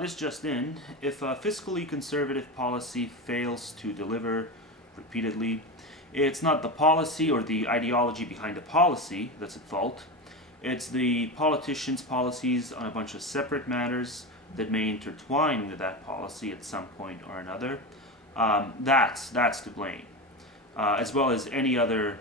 This just in, if a fiscally conservative policy fails to deliver repeatedly, it's not the policy or the ideology behind the policy that's at fault. It's the politicians' policies on a bunch of separate matters that may intertwine with that policy at some point or another. That's to blame, as well as any other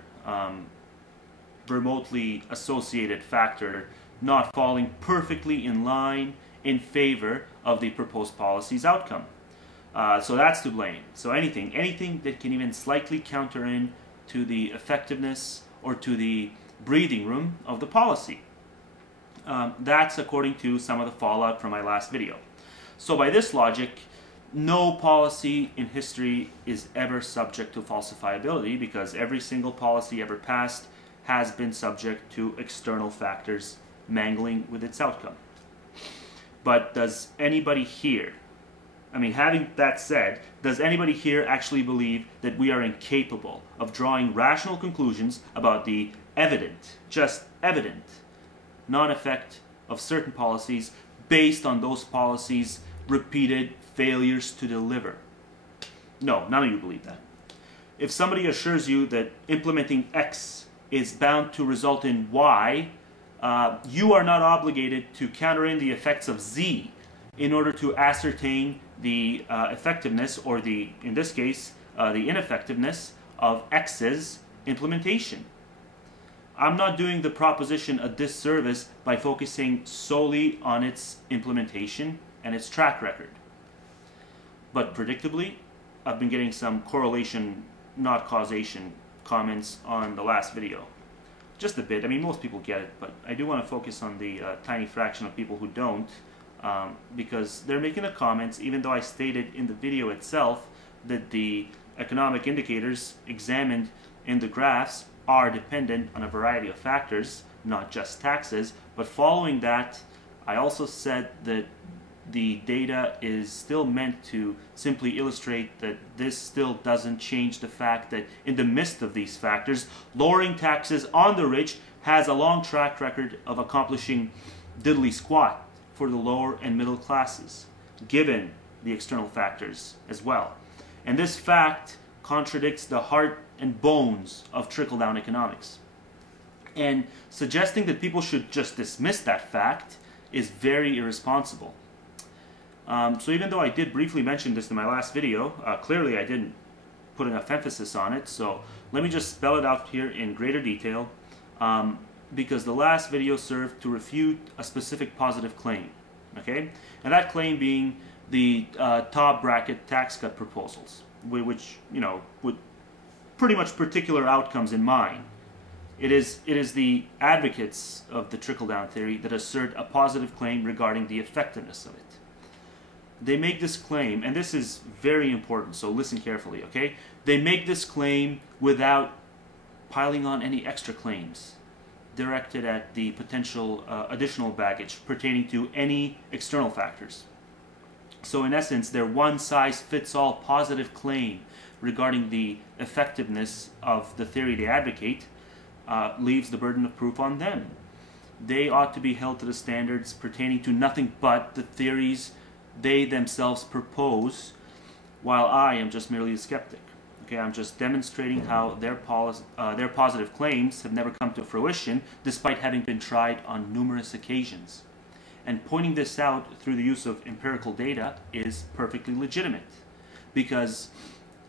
remotely associated factor not falling perfectly in line in favor of the proposed policy's outcome. So that's to blame. So anything that can even slightly counter in to the effectiveness or to the breathing room of the policy. That's according to some of the fallout from my last video. So by this logic, no policy in history is ever subject to falsifiability because every single policy ever passed has been subject to external factors mangling with its outcome. But does anybody here, having that said, does anybody here actually believe that we are incapable of drawing rational conclusions about the evident, just evident, non-effect of certain policies based on those policies' repeated failures to deliver? No, none of you believe that. If somebody assures you that implementing X is bound to result in Y, you are not obligated to counter in the effects of Z in order to ascertain the effectiveness, or in this case, the ineffectiveness of X's implementation. I'm not doing the proposition a disservice by focusing solely on its implementation and its track record. But predictably, I've been getting some correlation, not causation, comments on the last video. Just a bit. Most people get it, but I do want to focus on the tiny fraction of people who don't, because they're making the comments even though I stated in the video itself that the economic indicators examined in the graphs are dependent on a variety of factors, not just taxes. But following that, I also said that the data is still meant to simply illustrate that this still doesn't change the fact that in the midst of these factors, lowering taxes on the rich has a long track record of accomplishing diddly squat for the lower and middle classes, given the external factors as well. And this fact contradicts the heart and bones of trickle-down economics. And suggesting that people should just dismiss that fact is very irresponsible. So even though I did briefly mention this in my last video, clearly I didn't put enough emphasis on it, so let me just spell it out here in greater detail, because the last video served to refute a specific positive claim, okay? And that claim being the top bracket tax cut proposals, which, with pretty much particular outcomes in mind. It is the advocates of the trickle-down theory that assert a positive claim regarding the effectiveness of it. They make this claim, and this is very important, so listen carefully, okay? They make this claim without piling on any extra claims directed at the potential additional baggage pertaining to any external factors. So in essence, their one-size-fits-all positive claim regarding the effectiveness of the theory they advocate leaves the burden of proof on them. They ought to be held to the standards pertaining to nothing but the theories they themselves propose, while I am just merely a skeptic. Okay, I'm just demonstrating how their positive claims have never come to fruition despite having been tried on numerous occasions. And pointing this out through the use of empirical data is perfectly legitimate, because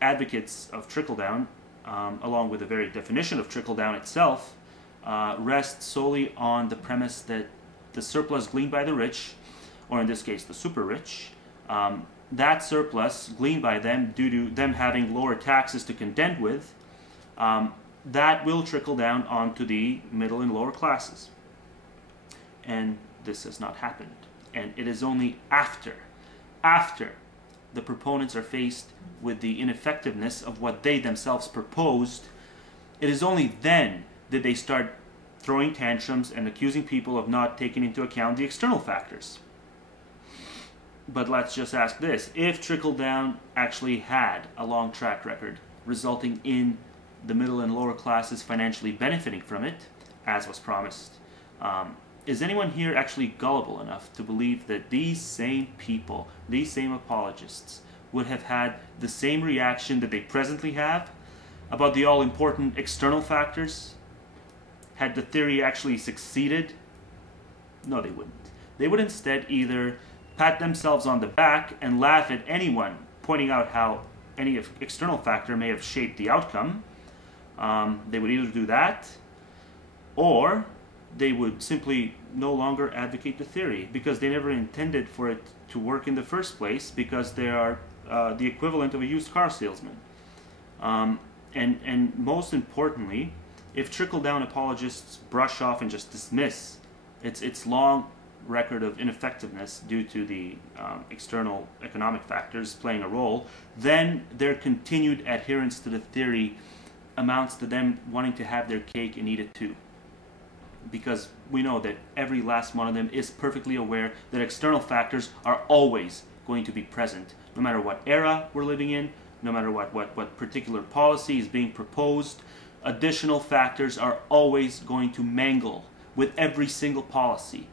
advocates of trickle-down, along with the very definition of trickle-down itself, rest solely on the premise that the surplus gleaned by the rich, or in this case the super rich, that surplus gleaned by them due to them having lower taxes to contend with, that will trickle down onto the middle and lower classes. And this has not happened. And it is only after the proponents are faced with the ineffectiveness of what they themselves proposed, it is only then that they start throwing tantrums and accusing people of not taking into account the external factors. But let's just ask this: if trickle-down actually had a long track record resulting in the middle and lower classes financially benefiting from it, as was promised, is anyone here actually gullible enough to believe that these same people, these same apologists, would have had the same reaction that they presently have about the all-important external factors? Had the theory actually succeeded? No, they wouldn't. They would instead either pat themselves on the back and laugh at anyone pointing out how any external factor may have shaped the outcome. They would either do that, or they would simply no longer advocate the theory because they never intended for it to work in the first place, because they are the equivalent of a used car salesman. And most importantly, if trickle-down apologists brush off and just dismiss its long record of ineffectiveness due to the external economic factors playing a role, then their continued adherence to the theory amounts to them wanting to have their cake and eat it too. Because we know that every last one of them is perfectly aware that external factors are always going to be present, no matter what era we're living in, no matter what particular policy is being proposed. Additional factors are always going to mangle with every single policy.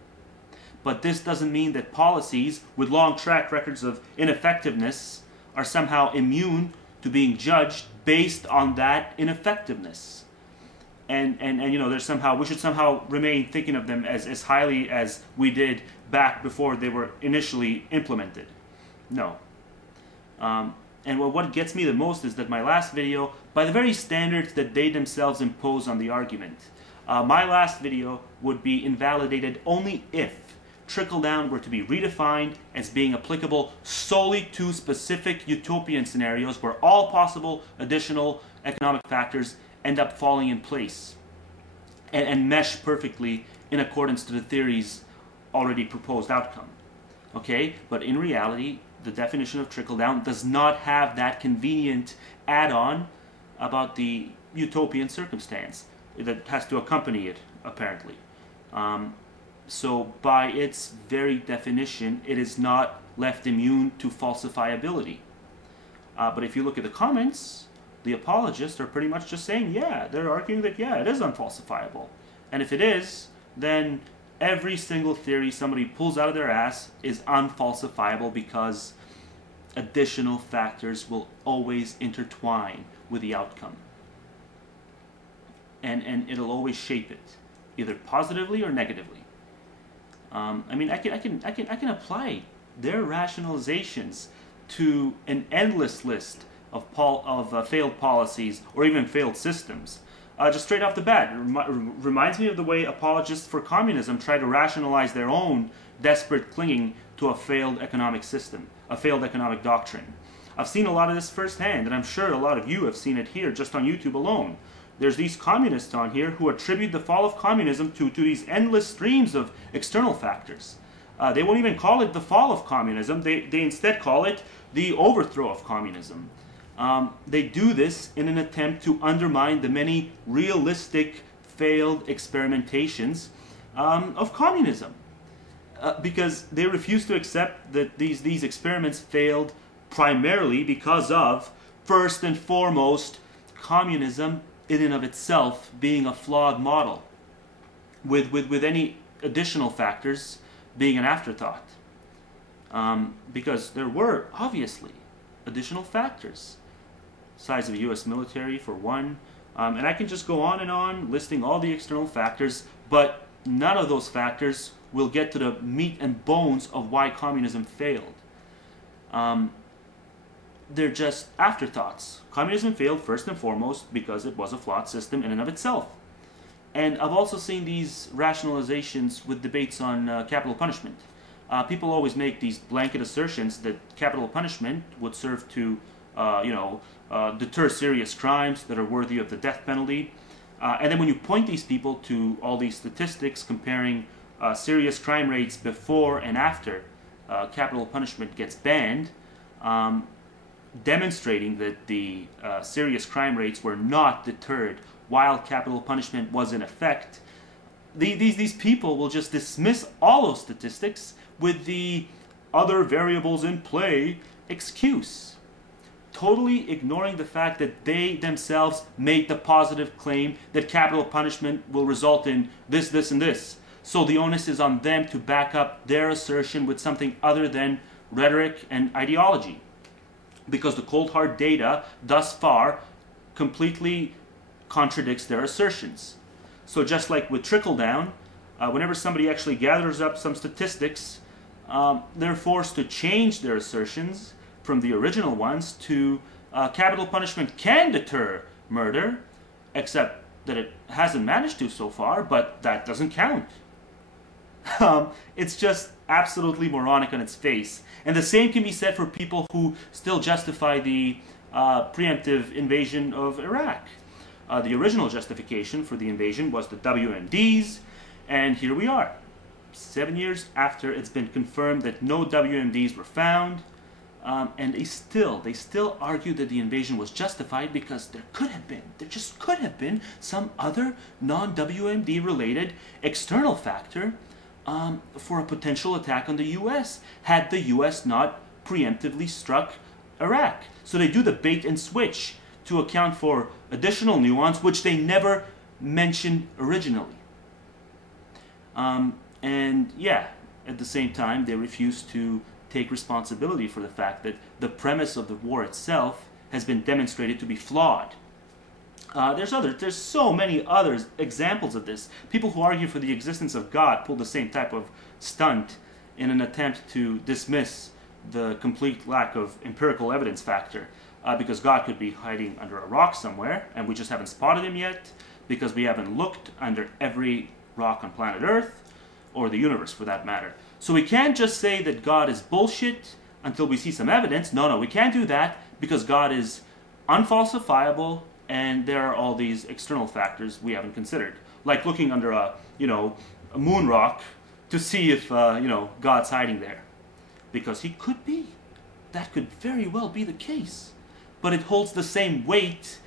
But this doesn't mean that policies with long track records of ineffectiveness are somehow immune to being judged based on that ineffectiveness. And you know, we should somehow remain thinking of them as highly as we did back before they were initially implemented. No. And what gets me the most is that my last video, by the very standards that they themselves impose on the argument, my last video would be invalidated only if trickle-down were to be redefined as being applicable solely to specific utopian scenarios where all possible additional economic factors end up falling in place and mesh perfectly in accordance to the theory's already proposed outcome. Okay? But in reality, the definition of trickle-down does not have that convenient add-on about the utopian circumstance that has to accompany it, apparently. So by its very definition, it is not left immune to falsifiability. But if you look at the comments, the apologists are pretty much just saying, yeah, they're arguing that, yeah, it is unfalsifiable. And if it is, then every single theory somebody pulls out of their ass is unfalsifiable because additional factors will always intertwine with the outcome. And it'll always shape it, either positively or negatively. I mean, I can apply their rationalizations to an endless list of failed policies or even failed systems. Just straight off the bat, it reminds me of the way apologists for communism try to rationalize their own desperate clinging to a failed economic system, a failed economic doctrine. I've seen a lot of this firsthand, and I'm sure a lot of you have seen it here just on YouTube alone. There's these communists on here who attribute the fall of communism to these endless streams of external factors. They won't even call it the fall of communism. They instead call it the overthrow of communism. They do this in an attempt to undermine the many realistic failed experimentations of communism. Because they refuse to accept that these experiments failed primarily because of, first and foremost, communism in and of itself being a flawed model, with any additional factors being an afterthought. Because there were, obviously, additional factors. Size of the U.S. military, for one. And I can just go on listing all the external factors, but none of those factors will get to the meat and bones of why communism failed. They're just afterthoughts. Communism failed first and foremost because it was a flawed system in and of itself. And I've also seen these rationalizations with debates on capital punishment. People always make these blanket assertions that capital punishment would serve to deter serious crimes that are worthy of the death penalty. And then when you point these people to all these statistics comparing serious crime rates before and after capital punishment gets banned, demonstrating that the serious crime rates were not deterred while capital punishment was in effect, these people will just dismiss all those statistics with the other variables in play excuse, totally ignoring the fact that they themselves made the positive claim that capital punishment will result in this, this, and this. So the onus is on them to back up their assertion with something other than rhetoric and ideology. Because the cold hard data thus far completely contradicts their assertions. So just like with trickle down, whenever somebody actually gathers up some statistics, they're forced to change their assertions from the original ones to capital punishment can deter murder, except that it hasn't managed to so far, but that doesn't count. It's just absolutely moronic on its face. And the same can be said for people who still justify the preemptive invasion of Iraq. The original justification for the invasion was the WMDs, and here we are, 7 years after it's been confirmed that no WMDs were found, and they still argue that the invasion was justified because there just could have been some other non-WMD related external factor for a potential attack on the U.S. had the U.S. not preemptively struck Iraq. So they do the bait and switch to account for additional nuance which they never mentioned originally. And yeah, at the same time, they refuse to take responsibility for the fact that the premise of the war itself has been demonstrated to be flawed. There's so many other examples of this. People who argue for the existence of God pull the same type of stunt in an attempt to dismiss the complete lack of empirical evidence factor, because God could be hiding under a rock somewhere, and we just haven't spotted him yet, because we haven't looked under every rock on planet Earth, or the universe for that matter. So we can't just say that God is bullshit until we see some evidence. No, we can't do that, because God is unfalsifiable, and there are all these external factors we haven't considered, like looking under a moon rock to see if God's hiding there, because he could be. That could very well be the case, but it holds the same weight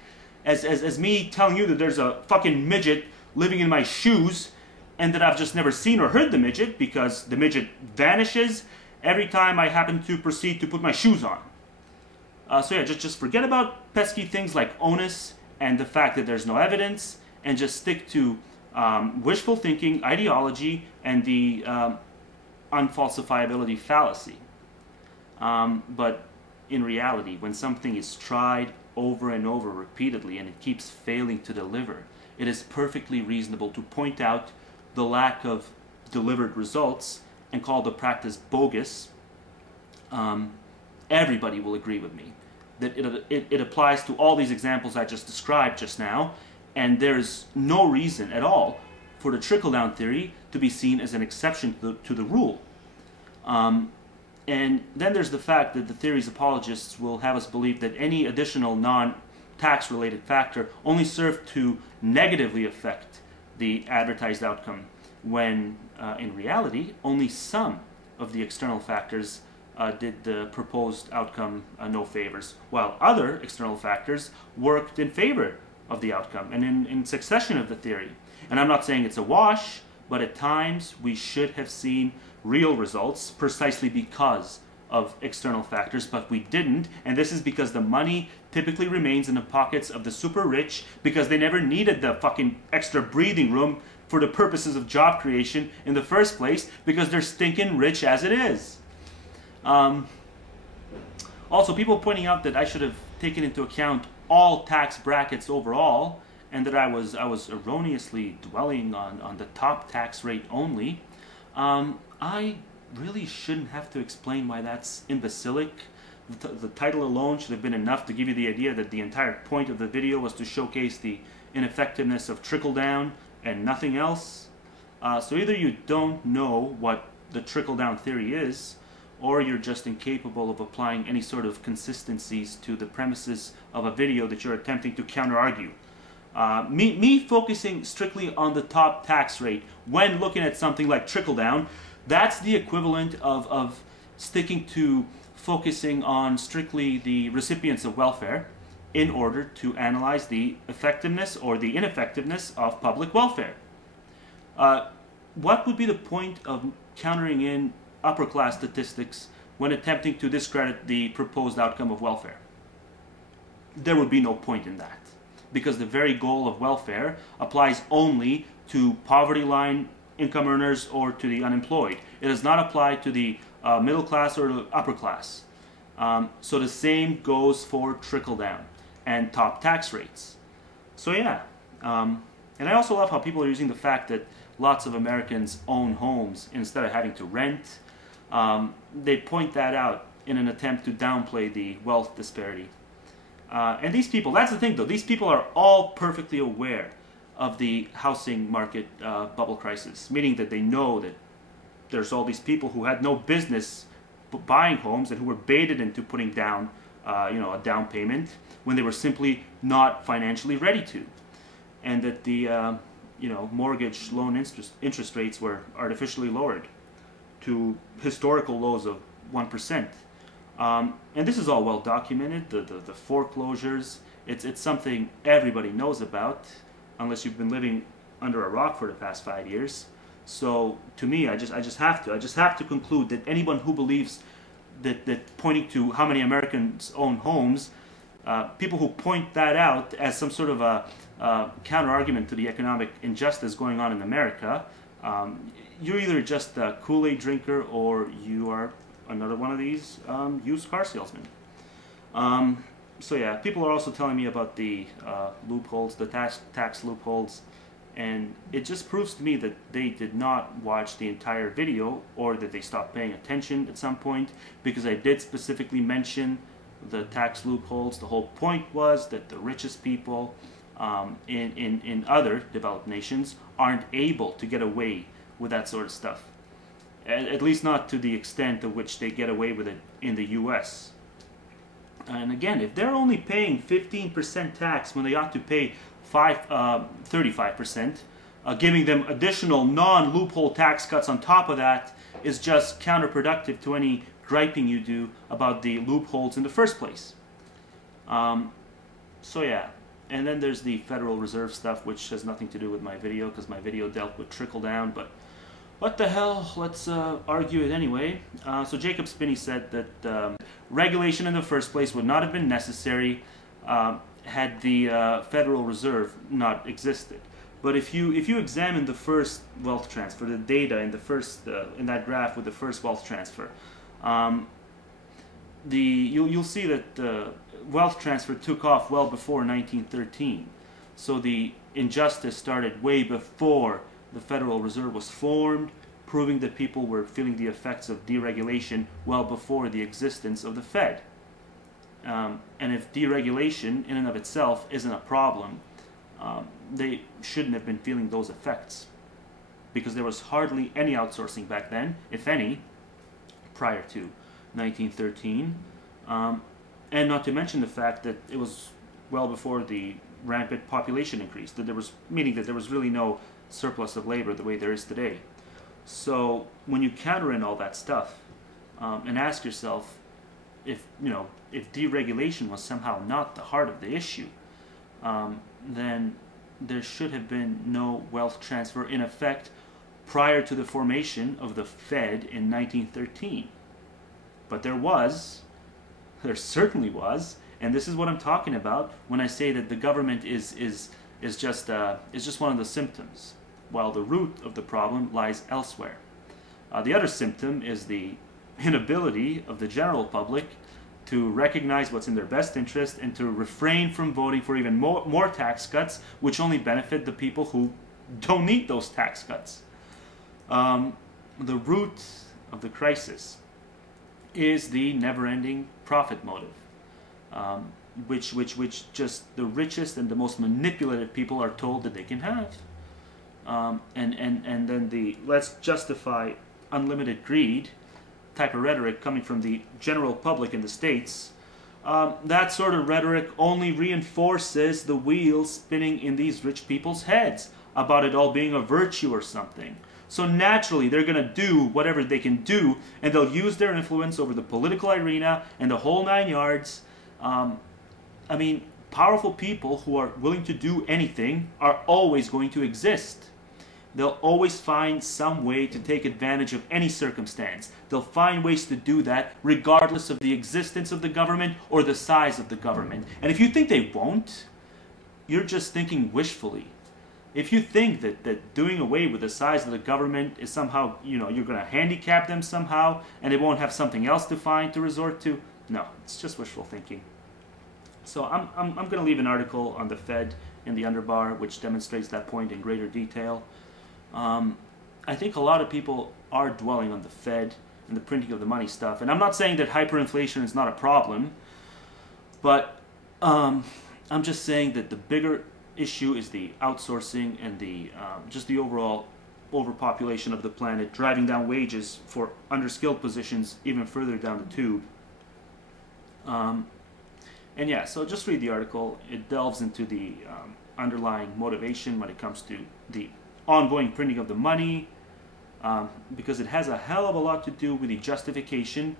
as me telling you that there's a fucking midget living in my shoes, and that I've just never seen or heard the midget, because the midget vanishes every time I happen to proceed to put my shoes on. So yeah, just forget about pesky things like onus and the fact that there's no evidence, and just stick to wishful thinking, ideology, and the unfalsifiability fallacy. But in reality, when something is tried over and over repeatedly and it keeps failing to deliver, it is perfectly reasonable to point out the lack of delivered results and call the practice bogus. Everybody will agree with me that it applies to all these examples I just described just now, and there's no reason at all for the trickle-down theory to be seen as an exception to the rule. And then there's the fact that the theory's apologists will have us believe that any additional non-tax related factor only served to negatively affect the advertised outcome, when in reality only some of the external factors did the proposed outcome no favors, while other external factors worked in favor of the outcome and in succession of the theory. And I'm not saying it's a wash, but at times we should have seen real results precisely because of external factors, but we didn't, and this is because the money typically remains in the pockets of the super rich, because they never needed the fucking extra breathing room for the purposes of job creation in the first place, because they're stinking rich as it is. Also, people pointing out that I should have taken into account all tax brackets overall, and that I was erroneously dwelling on the top tax rate only. I really shouldn't have to explain why that's imbecilic. The title alone should have been enough to give you the idea that the entire point of the video was to showcase the ineffectiveness of trickle-down and nothing else. So either you don't know what the trickle-down theory is, or you're just incapable of applying any sort of consistencies to the premises of a video that you're attempting to counter-argue. Me focusing strictly on the top tax rate when looking at something like trickle-down, that's the equivalent of sticking to focusing on strictly the recipients of welfare in order to analyze the effectiveness or the ineffectiveness of public welfare. What would be the point of countering in upper-class statistics when attempting to discredit the proposed outcome of welfare? There would be no point in that, because the very goal of welfare applies only to poverty line income earners or to the unemployed. It does not apply to the middle class or the upper class. So the same goes for trickle down and top tax rates. So yeah, and I also love how people are using the fact that lots of Americans own homes instead of having to rent. They point that out in an attempt to downplay the wealth disparity. And these people, that's the thing though, these people are all perfectly aware of the housing market bubble crisis, meaning that they know that there's all these people who had no business buying homes and who were baited into putting down a down payment when they were simply not financially ready to, and that the mortgage loan interest rates were artificially lowered to historical lows of 1%. And this is all well documented. The foreclosures, it's something everybody knows about, unless you've been living under a rock for the past 5 years. So to me, I just have to conclude that anyone who believes that pointing to how many Americans own homes, people who point that out as some sort of a counter argument to the economic injustice going on in America, you're either just a Kool-Aid drinker or you are another one of these used car salesmen. So yeah, people are also telling me about the loopholes, the tax loopholes, and it just proves to me that they did not watch the entire video, or that they stopped paying attention at some point, because I did specifically mention the tax loopholes. The whole point was that the richest people in other developed nations aren't able to get away with that sort of stuff. At least not to the extent to which they get away with it in the US. And again, if they're only paying 15% tax when they ought to pay 35%, giving them additional non-loophole tax cuts on top of that is just counterproductive to any griping you do about the loopholes in the first place. So yeah, and then there's the Federal Reserve stuff, which has nothing to do with my video, because my video dealt with trickle down, but what the hell, let's argue it anyway. So Jacob Spinney said that regulation in the first place would not have been necessary had the Federal Reserve not existed. But if you examine the first wealth transfer, the data in the first in that graph with the first wealth transfer, you'll see that wealth transfer took off well before 1913. So the injustice started way before the Federal Reserve was formed, proving that people were feeling the effects of deregulation well before the existence of the Fed. And if deregulation in and of itself isn't a problem, they shouldn't have been feeling those effects, because there was hardly any outsourcing back then, if any, prior to 1913. And not to mention the fact that it was well before the rampant population increase, meaning that there was really no surplus of labor the way there is today. So when you counter in all that stuff and ask yourself if deregulation was somehow not the heart of the issue, then there should have been no wealth transfer in effect prior to the formation of the Fed in 1913. But there certainly was, and this is what I'm talking about when I say that the government is just one of the symptoms, while the root of the problem lies elsewhere. The other symptom is the inability of the general public to recognize what's in their best interest and to refrain from voting for even more tax cuts, which only benefit the people who don't need those tax cuts. The root of the crisis is the never-ending profit motive, which just the richest and the most manipulative people are told that they can have. And then the let's justify unlimited greed type of rhetoric coming from the general public in the States, that sort of rhetoric only reinforces the wheels spinning in these rich people's heads about it all being a virtue or something. So naturally, they're going to do whatever they can do, and they'll use their influence over the political arena and the whole 9 yards. I mean, powerful people who are willing to do anything are always going to exist. They'll always find some way to take advantage of any circumstance. They'll find ways to do that regardless of the existence of the government or the size of the government. And if you think they won't, you're just thinking wishfully. if you think that doing away with the size of the government is somehow, you're going to handicap them somehow and they won't have something else to find to resort to, no, it's just wishful thinking. So I'm going to leave an article on the Fed in the underbar which demonstrates that point in greater detail. I think a lot of people are dwelling on the Fed and the printing of the money stuff, and I'm not saying that hyperinflation is not a problem, but I'm just saying that the bigger issue is the outsourcing and the just the overall overpopulation of the planet, driving down wages for underskilled positions even further down the tube. And yeah, so just read the article. It delves into the underlying motivation when it comes to the ongoing printing of the money, because it has a hell of a lot to do with the justification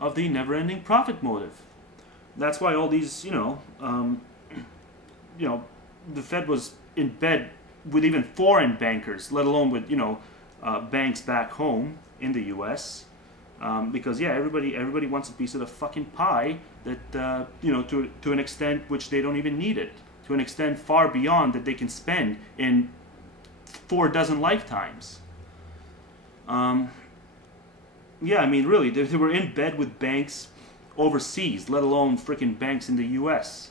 of the never-ending profit motive. That's why all these, the Fed was in bed with even foreign bankers, let alone with, banks back home in the U.S. Because yeah, everybody wants a piece of the fucking pie that, to an extent which they don't even need it, to an extent far beyond that they can spend in 4 dozen lifetimes. Yeah, I mean, really, they were in bed with banks overseas, let alone freaking banks in the U.S.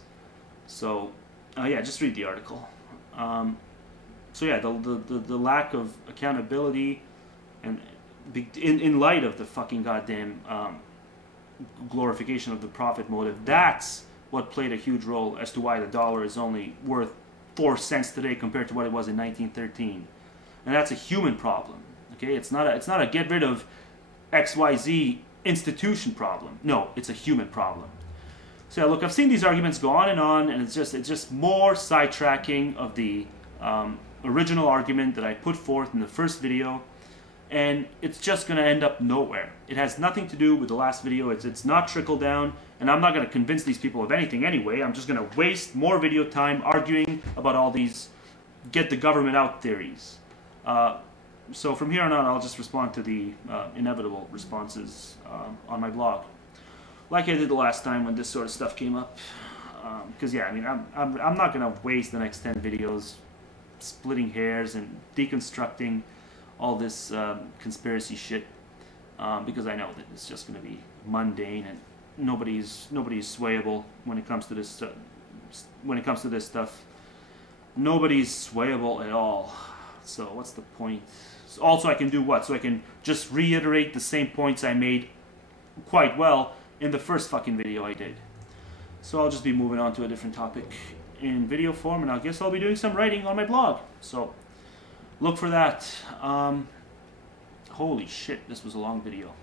So, yeah, just read the article. So yeah, the lack of accountability, and in light of the fucking goddamn glorification of the profit motive, that's what played a huge role as to why the dollar is only worth 4 cents today compared to what it was in 1913. And that's a human problem. Okay, it's not a get rid of XYZ institution problem. No, it's a human problem. So yeah, look, I've seen these arguments go on, and it's just more sidetracking of the original argument that I put forth in the first video, and it's just going to end up nowhere. It has nothing to do with the last video. It's not trickle down, and I'm not going to convince these people of anything anyway. I'm just going to waste more video time arguing about all these get the government out theories. So from here on out, I'll just respond to the inevitable responses on my blog, like I did the last time when this sort of stuff came up. Because yeah, I mean, I'm not gonna waste the next 10 videos splitting hairs and deconstructing all this conspiracy shit, because I know that it's just gonna be mundane and nobody's swayable when it comes to this stuff. Nobody's swayable at all. So what's the point? Also, I can do what? So I can just reiterate the same points I made quite well in the first fucking video I did. So I'll just be moving on to a different topic in video form, and I guess I'll be doing some writing on my blog. So look for that. Holy shit, this was a long video.